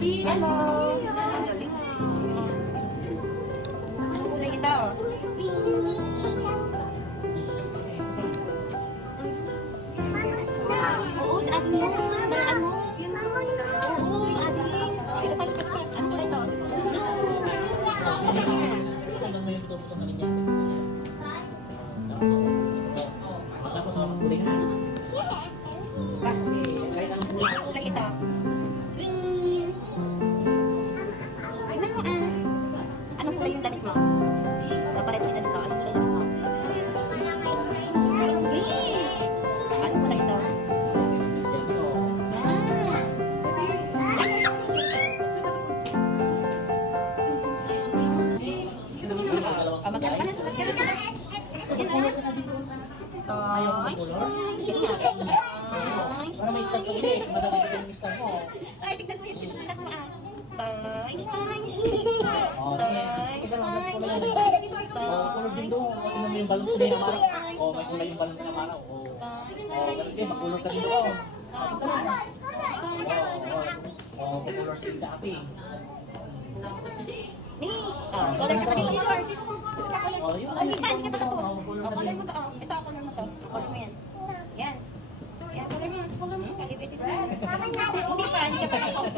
Hello. Ang galing. Ano kulay ito? Oo, sa atin yun. Balaan mo. Oo, yung ating. Ito pa, ito. Ano kulay ito? Kulay ito. Green. Tignan mo ah. Anong kulay yung damit mo? Papares sila dito. Anong kulay yung damit mo? Green. Anong kulay ito? Magkano ka na? Sulat ka na sila. Ay, tignan mo yung sinusulat mo ah. Kulog din doon. Tignan mo yung balon na yung maraw. May kulay yung balon na maraw. Kasi magkulog ka din doon. Magkulog din sa api. Color ka pa dito. Hindi ka pa tapos. Color mo to. Ito, color mo to. Color mo yan. Yan. Yan, color mo. Color mo. Kalipit ito. Hindi pa, hindi ka pa tapos.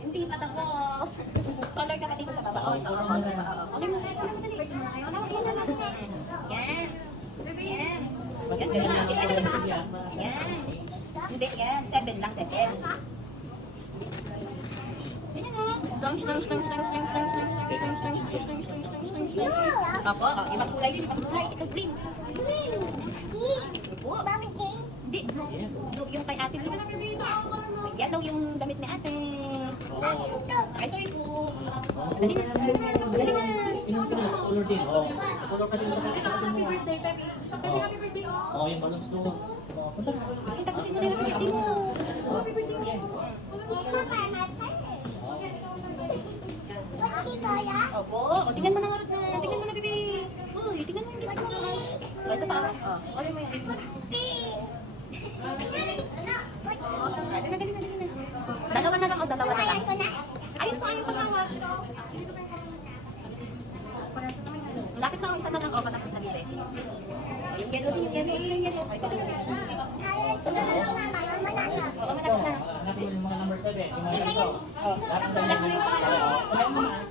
Hindi pa tapos. Color ka pa dito sa baba. Ito, color mo. Color mo. Yan. Yan. Yan. Hindi, yan. 7 lang, 7. Ayan o. Apo, ibang kulay din, ibang kulay. Ito green. Opo. Hindi, blue. Yung kay ate. Yan daw yung damit ni ate. Ay, sorry po. Dali na. Dali na. Inom sila, kulor din. Kulor ka din sa kapatid mo. Happy birthday, Pepe. Happy birthday. Yung balons doon. Kita ko si mo na yung birthday mo. Happy birthday. Opo. O, tingnan mo na nga. Tingnan mo na, bibi. Uy, tingnan mo yung gift mo. O, ito pa. O, order mo yan. Dali na. Dalawa na lang o, dalawa na lang. Ayos ko yung pagkawak. Lapit na ako, isa na lang. O, patapos na dito. Yung yellow din, yung yellow. O, ito na. Oo, malapit na. Hanapin mo yung mga number 7. Yung mga ito. Lahat ng Lahat mo yung pangalan.